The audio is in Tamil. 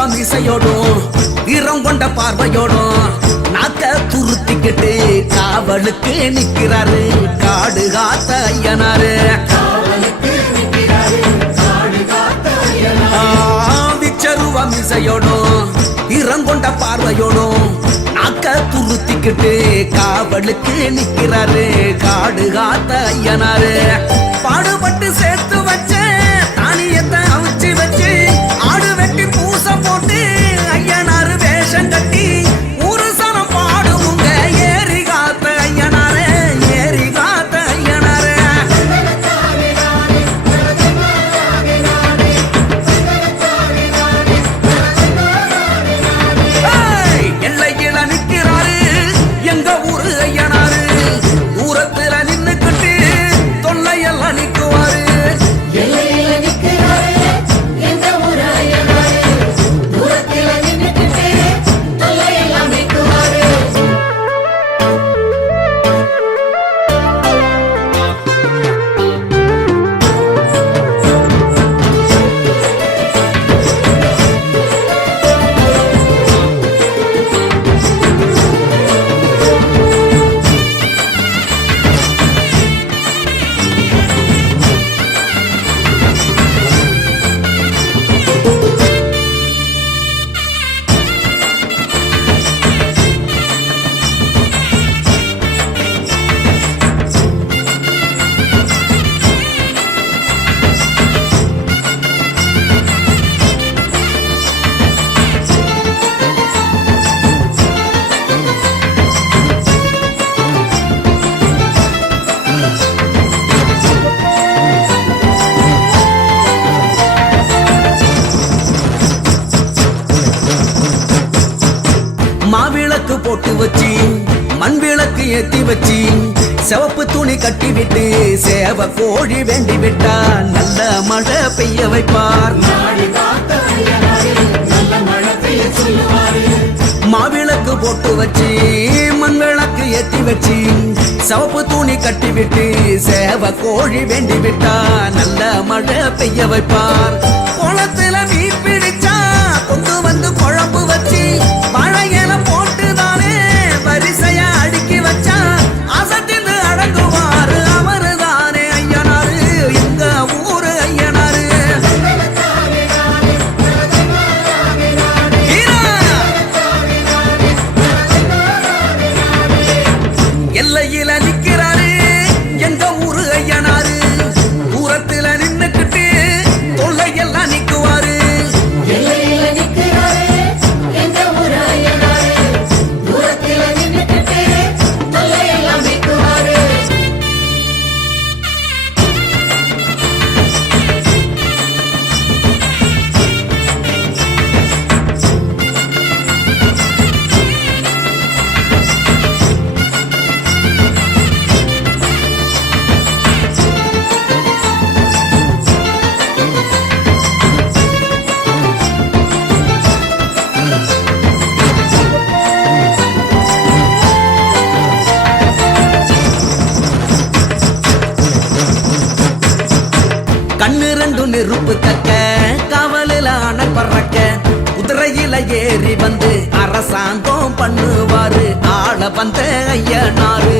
விச்சருவம் இசையோடும் வீரம் கொண்ட பார்வையோடும் நாக்க துருத்திக்கிட்டு காவலுக்கு நிக்கிறாரு காடு காத்த ஐயனாரு. விச்சருவம் இசையோடும் வீரம் கொண்ட பார்வையோடும் நாக்க துருத்திக்கிட்டு காவலுக்கு நிக்கிறாரு காடு காத்த ஐயனாரு. பாடுபட்டு சேர்த்து வச்ச தானியத்தை அவிச்சு வச்சு ஆடு வெட்டி பூச போட்டு ஐயனாரு வேஷம் கட்டி ஒரு சனம் பாடுவுங்க ஏறி காத்த ஐயனாரு ஏறி காத்த ஐயனாரு. எல்லையில நிக்கிறாரு எங்க ஊரு ஐயனாரு தூரத்துல நின்னுக்கிட்டு தொல்லையெல்லாம் நிக்குவாரு. மாவிளக்கு போட்டு வச்சு மண் விளக்கு ஏத்தி வச்சு சிவப்பு துணி கட்டி விட்டு சேவ கோழி வேண்டி விட்டா நல்ல மழை பெய்ய வைப்பார். மாவிளக்கு போட்டு வச்சு மண் விளக்கு ஏத்தி வச்சு சிவப்பு துணி கட்டி விட்டு சேவ கோழி வேண்டி விட்டா நல்ல மழை பெய்ய வைப்பார். குளத்துல மீன் பிடிச்சா கொண்டு வந்து குழம்பு வச்சு மழையில போட்டுதானே வரிசையா அடுக்கி வச்சா அசத்திந்து அடங்குவாரு அவரு தானே ஐயனாரு எங்க ஊரு ஐயனாரு. எல்லையில நிக்கிறாரு எங்க ஊரு ஐயனாரு தூரத்துல நின்னுக்கிட்டு தொல்லையெல்லாம் நிக்குவாரு. கண்ணு ரெண்டு நெருப்பு கக்க காவலில அணை பறக்க குதிரையில ஏறி வந்து அரசாங்கம் பண்ணுவாரு ஆள வந்த ஐயனாரு.